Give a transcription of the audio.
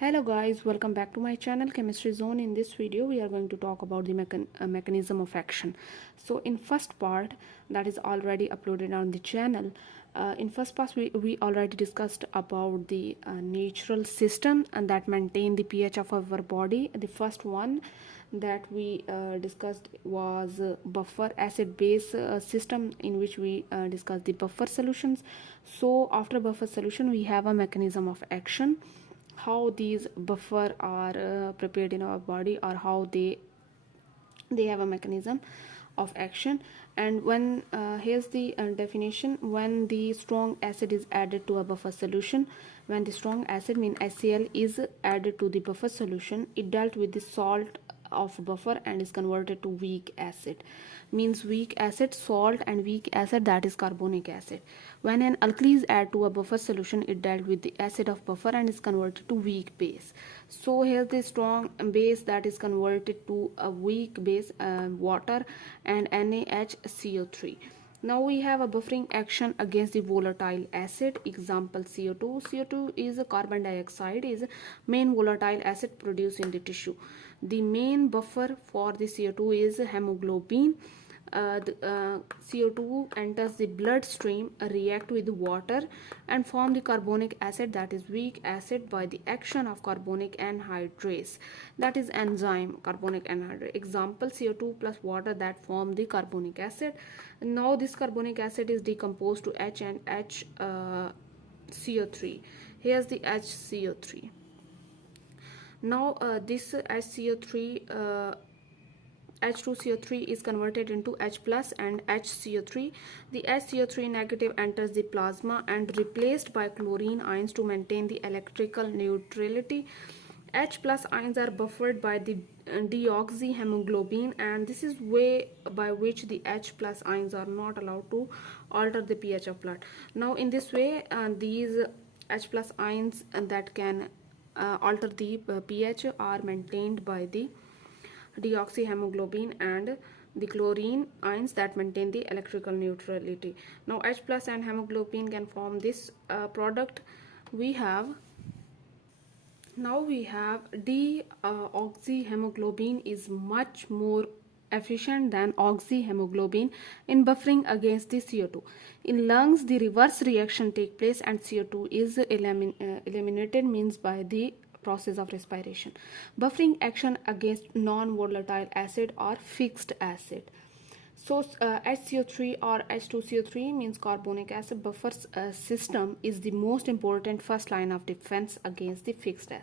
Hello guys, welcome back to my channel Chemistry Zone. In this video we are going to talk about the mechanism of action. So in first part that is already uploaded on the channel, in first part we already discussed about the natural system and that maintain the pH of our body. The first one that we discussed was buffer acid base system, in which we discussed the buffer solutions. So after buffer solution we have a mechanism of action, how these buffer are prepared in our body, or how they have a mechanism of action. And when here's the definition: when the strong acid is added to a buffer solution, when the strong acid mean HCl is added to the buffer solution, it dealt with the salt of buffer and is converted to weak acid. Means weak acid, salt, and weak acid, that is carbonic acid. When an alkali is added to a buffer solution, it dealt with the acid of buffer and is converted to weak base. So here's the strong base that is converted to a weak base, water and NaHCO3. Now we have a buffering action against the volatile acid. Example, CO2. CO2 is a carbon dioxide, is a main volatile acid produced in the tissue. The main buffer for the CO2 is hemoglobin. CO2 enters the bloodstream, react with water and form the carbonic acid, that is weak acid, by the action of carbonic anhydrase, that is enzyme carbonic anhydrase. Example, CO2 plus water that form the carbonic acid. Now this carbonic acid is decomposed to H and HCO3. Here's the HCO3. Now this HCO3 H2CO3 is converted into H plus and HCO3. The HCO3 negative enters the plasma and replaced by chlorine ions to maintain the electrical neutrality. H plus ions are buffered by the deoxyhemoglobin, and this is way by which the H plus ions are not allowed to alter the pH of blood. Now in this way these H plus ions that can alter the pH are maintained by the deoxyhemoglobin and the chlorine ions that maintain the electrical neutrality. Now H plus and hemoglobin can form this product. We have deoxyhemoglobin is much more efficient than oxyhemoglobin in buffering against the CO2. In lungs the reverse reaction take place and CO2 is eliminated, means by the process of respiration. Buffering action against non-volatile acid or fixed acid. So HCO3 or H2CO3 means carbonic acid buffer system is the most important first line of defense against the fixed acid.